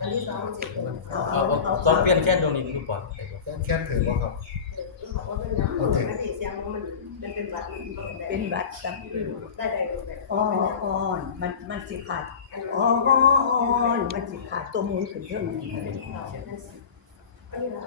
อันนี้ออ๋อต้องเปลี่ยนแค่ตรงนี้คือปอดแค่ถือว่าครับบอกว่าเป็นยันนี้เสียงมันเป็นบัตรเป็นบัตรสัมได้ได้ดูได้อ่ออ่อนมันมันสิขาดอ่อนอ่อนมันสิขาดตัวมุ้งขึ้นเท่านั้นอันเรา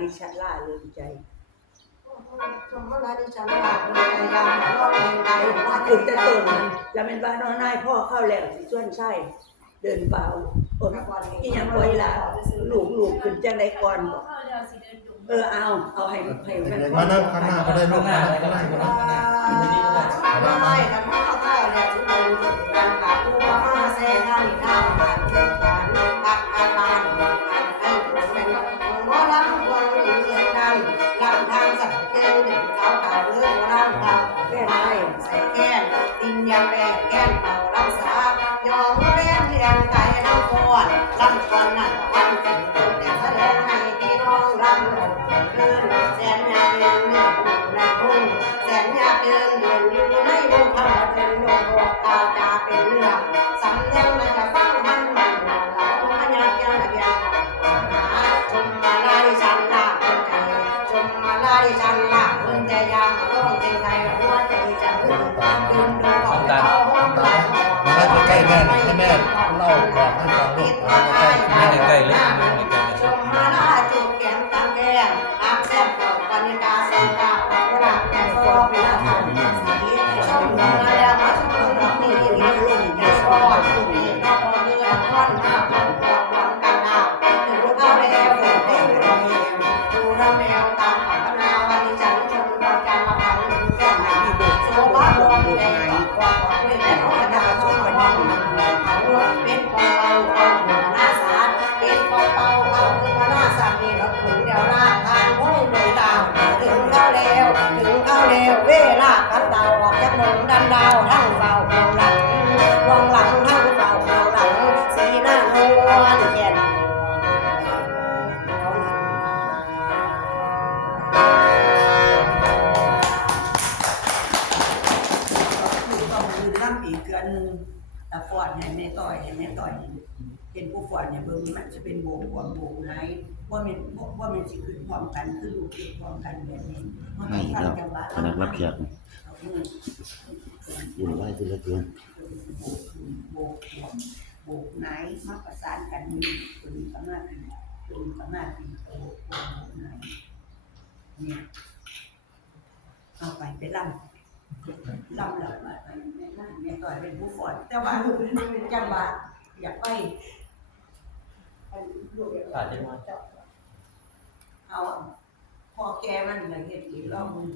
ดิฉันล่าเริงใจชมว่าดิฉันว่าเลยยังรอเลยใจว่าขึ้นแต่ต้นมันแล้วเป็นบ้านนอยนายพ่อเข้าแล้วสิส่วนใช่เดินเปล่าอดอีหยังบ่อยล่ะลูกลูกขึ้นจังไดก่อนบ่เออเอาเอาให้ให้มันมานั่งข้างหน้าก็ได้ลูกมานั่งข้างหน้าก็ได้ได้กันพ่อข้าวเตาจาเป็นเรื่องสำยังมันจะฟังมันมันเราพยายามเบียนหาชมมาลาดิฉันละเพิ่นใจชมมาลาดิฉันละเพิ่นใจยามมาร้องเพลงไทยหัวใจจะพิ่งดึงดูของเขาห้องตามานั่ใกล้แม่ให้แม่เล่าบอกให้ฟังลูกมาใกล้ๆไม่ใกล้เลยไม่ใก ดันดาวทั้งเฝ้าเฝ้าหลังวงหลังทั้งเฝ้าเฝ้าหลัง สีหน้านวลแก่นคือต้องมือล่ำอีกเนหนึงแต่ฟอดให้แม่ต่อยให้แม่ต่อยเป็นผู้ฟอดเนี่ยเบิ่งมันจะเป็นโบกความโบกไหนว่ามันว่ามันสิขึ้นพร้อมกันคือลูกเกิดพร้อมกันแบบนี้มันให้ต้องแล้วทำจังหวะคณะรับแขก อยู่ไหวทีละเกินโบกไหนมาประสานกันมีตัวนี้ก็มาเป็นตัวนี้ก็มาเป็นโบกไหนเนี่ยเอาไปไปล่ำล่ำแล้วมาไปแม่นั่นแม่ต่อยเป็นผู้ฟอดแต่ว่าลูกเป็นจังหวะอยากไปๆขาดได้ไหมเอาพอแกมันละเอียดอีกรอบหนึง